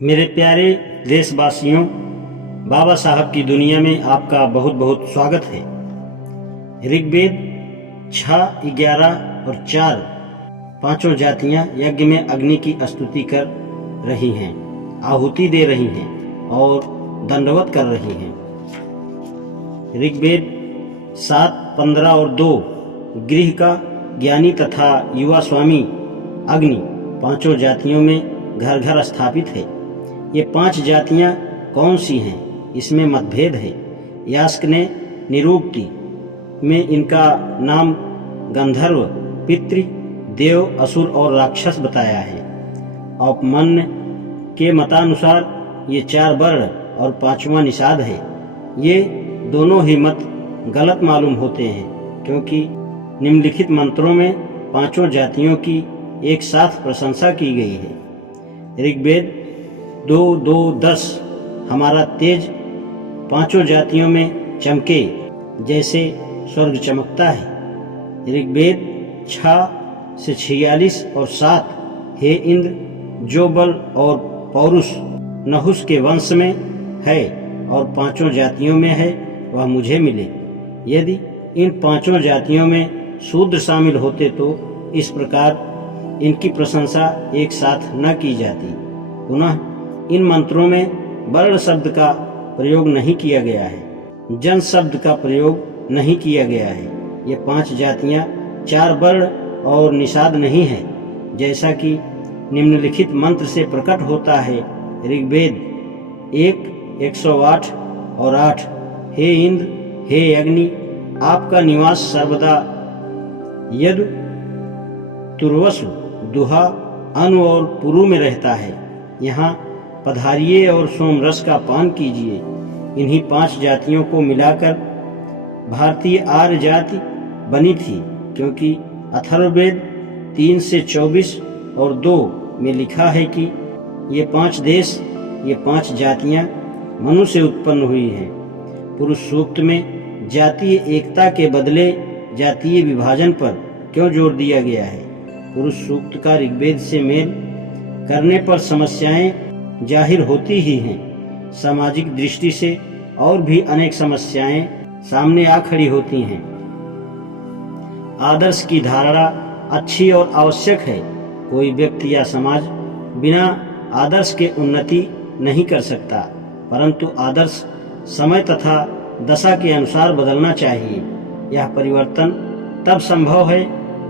मेरे प्यारे देशवासियों, बाबा साहब की दुनिया में आपका बहुत बहुत स्वागत है। ऋग्वेद 6, 11 और 4 पांचों जातियां यज्ञ में अग्नि की स्तुति कर रही हैं, आहुति दे रही हैं और दंडवत कर रही हैं। ऋग्वेद 7, 15 और 2 गृह का ज्ञानी तथा युवा स्वामी अग्नि पांचों जातियों में घर घर स्थापित है। ये 5 जातियां कौन सी हैं, इसमें मतभेद है। यास्क ने निरूक्ति में इनका नाम गंधर्व, पितृ, देव, असुर और राक्षस बताया है। औपमन्य के मतानुसार ये 4 वर्ण और 5वां निषाद है। ये दोनों ही मत गलत मालूम होते हैं, क्योंकि निम्नलिखित मंत्रों में पांचों जातियों की एक साथ प्रशंसा की गई है। ऋग्वेद 2:2-10 हमारा तेज पांचों जातियों में चमके जैसे स्वर्ग चमकता है। ऋग्वेद 6-46 और 7 हे इंद्र, जो बल और पौरुष नहुस के वंश में है और पांचों जातियों में है, वह मुझे मिले। यदि इन पांचों जातियों में शूद्र शामिल होते तो इस प्रकार इनकी प्रशंसा एक साथ न की जाती। पुनः इन मंत्रों में वर्ण शब्द का प्रयोग नहीं किया गया है, जन शब्द का प्रयोग नहीं किया गया है। ये 5 जातियां 4 वर्ण और निषाद नहीं है, जैसा कि निम्नलिखित मंत्र से प्रकट होता है। ऋग्वेद 1:108 और 8 हे इंद्र, हे अग्नि, आपका निवास सर्वदा यदु, तुर्वसु, दुहा, अनु और पुरु में रहता है। यहाँ पधारिए और सोम रस का पान कीजिए। इन्हीं 5 जातियों को मिलाकर भारतीय आर्य जाति बनी थी, क्योंकि अथर्ववेद 3:24 और 2 में लिखा है कि ये 5 देश, ये 5 जातियां मनु से उत्पन्न हुई हैं। पुरुष सूक्त में जातीय एकता के बदले जातीय विभाजन पर क्यों जोर दिया गया है? पुरुष सूक्त का ऋग्वेद से मेल करने पर समस्याएं जाहिर होती ही हैं। सामाजिक दृष्टि से और भी अनेक समस्याएं सामने आ खड़ी होती हैं। आदर्श की धारणा अच्छी और आवश्यक है। कोई व्यक्ति या समाज बिना आदर्श के उन्नति नहीं कर सकता, परंतु आदर्श समय तथा दशा के अनुसार बदलना चाहिए। यह परिवर्तन तब संभव है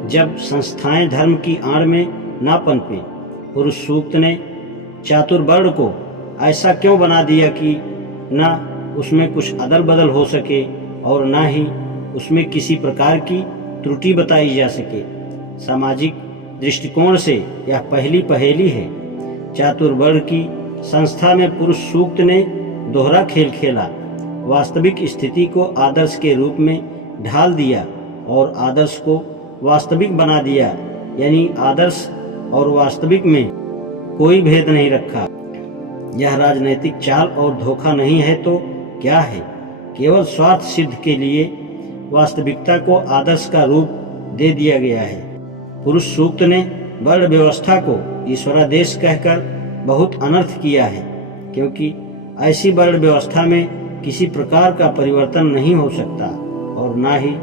जब संस्थाएं धर्म की आड़ में ना पनपे। पुरुष सूक्त ने चातुर्वर्ण को ऐसा क्यों बना दिया कि ना उसमें कुछ अदल बदल हो सके और ना ही उसमें किसी प्रकार की त्रुटि बताई जा सके? सामाजिक दृष्टिकोण से यह पहली पहेली है। चातुर्वर्ण की संस्था में पुरुष सूक्त ने दोहरा खेल खेला। वास्तविक स्थिति को आदर्श के रूप में ढाल दिया और आदर्श को वास्तविक बना दिया, यानी आदर्श और वास्तविक में कोई भेद नहीं रखा। यह राजनीतिक चाल और धोखा नहीं है तो क्या है? केवल स्वार्थ सिद्ध के लिए वास्तविकता को आदर्श का रूप दे दिया गया है। पुरुष सूक्त ने वर्ण व्यवस्था को ईश्वरादेश कहकर बहुत अनर्थ किया है, क्योंकि ऐसी वर्ण व्यवस्था में किसी प्रकार का परिवर्तन नहीं हो सकता और ना ही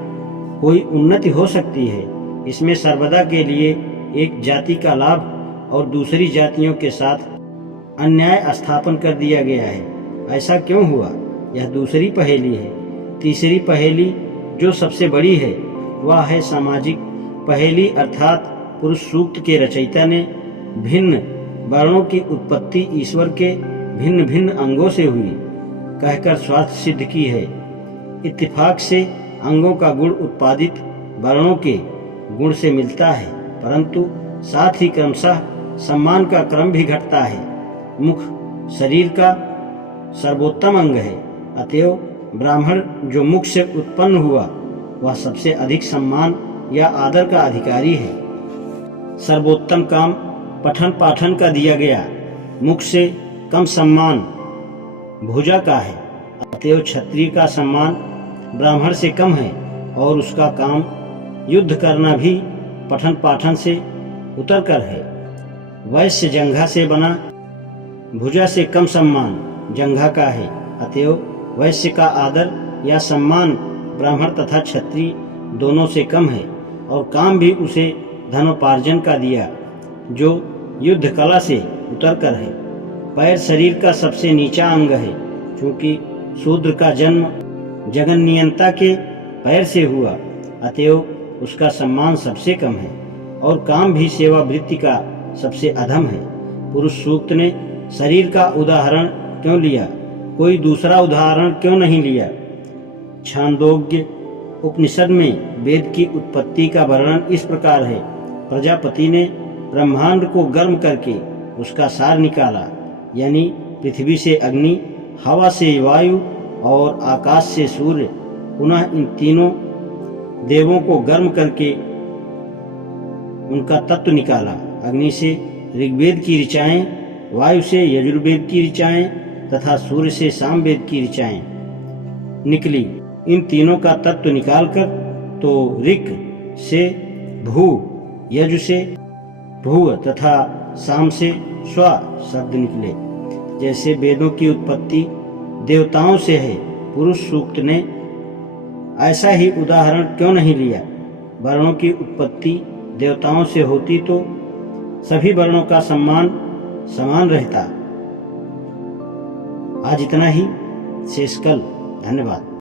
कोई उन्नति हो सकती है। इसमें सर्वदा के लिए एक जाति का लाभ और दूसरी जातियों के साथ अन्याय स्थापन कर दिया गया है। ऐसा क्यों हुआ? यह दूसरी पहेली है। तीसरी पहेली, जो सबसे बड़ी है, वह है सामाजिक पहेली, अर्थात पुरुष सूक्त के रचयिता ने भिन्न वर्णों की उत्पत्ति ईश्वर के भिन्न भिन्न अंगों से हुई कहकर स्वार्थ सिद्ध की है। इत्तेफाक से अंगों का गुण उत्पादित वर्णों के गुण से मिलता है, परंतु साथ ही क्रमशः सम्मान का क्रम भी घटता है। मुख शरीर का सर्वोत्तम अंग है, अतएव ब्राह्मण जो मुख से उत्पन्न हुआ वह सबसे अधिक सम्मान या आदर का अधिकारी है। सर्वोत्तम काम पठन पाठन का दिया गया, मुख से कम सम्मान भुजा का है, अतएव क्षत्रिय का सम्मान ब्राह्मण से कम है और उसका काम युद्ध करना भी पठन पाठन से उतरकर है। वैश्य जंघा से बना भुजा से कम सम्मान जंघा का है। अतएव वैश्य का आदर या सम्मान ब्राह्मण तथा क्षत्रिय दोनों से कम है, और काम भी उसे धनोपार्जन का दिया जो युद्ध कला से उतर कर है। पैर शरीर का सबसे नीचा अंग है, क्योंकि शूद्र का जन्म जगन नियंता के पैर से हुआ, अतएव उसका सम्मान सबसे कम है, और काम भी सेवा वृत्ति का सबसे अधम है। पुरुष सूक्त ने शरीर का उदाहरण क्यों लिया, कोई दूसरा उदाहरण क्यों नहीं लिया? छांदोग्य उपनिषद में वेद की उत्पत्ति का वर्णन इस प्रकार है। प्रजापति ने ब्रह्मांड को गर्म करके उसका सार निकाला, यानी पृथ्वी से अग्नि, हवा से वायु और आकाश से सूर्य। पुनः इन तीनों देवों को गर्म करके उनका तत्व निकाला। अग्नि से ऋग्वेद की ऋचाएं, वायु से यजुर्वेद की ऋचाएं तथा सूर्य से सामवेद की ऋचाएं निकली। इन तीनों का तत्व निकालकर तो ऋक् से भू, यजु से भुव तथा साम से स्व शब्द निकले। जैसे वेदों की उत्पत्ति देवताओं से है, पुरुष सूक्त ने ऐसा ही उदाहरण क्यों नहीं लिया? वर्णों की उत्पत्ति देवताओं से होती तो सभी वर्णों का सम्मान समान रहता। आज इतना ही, शेष कल। धन्यवाद।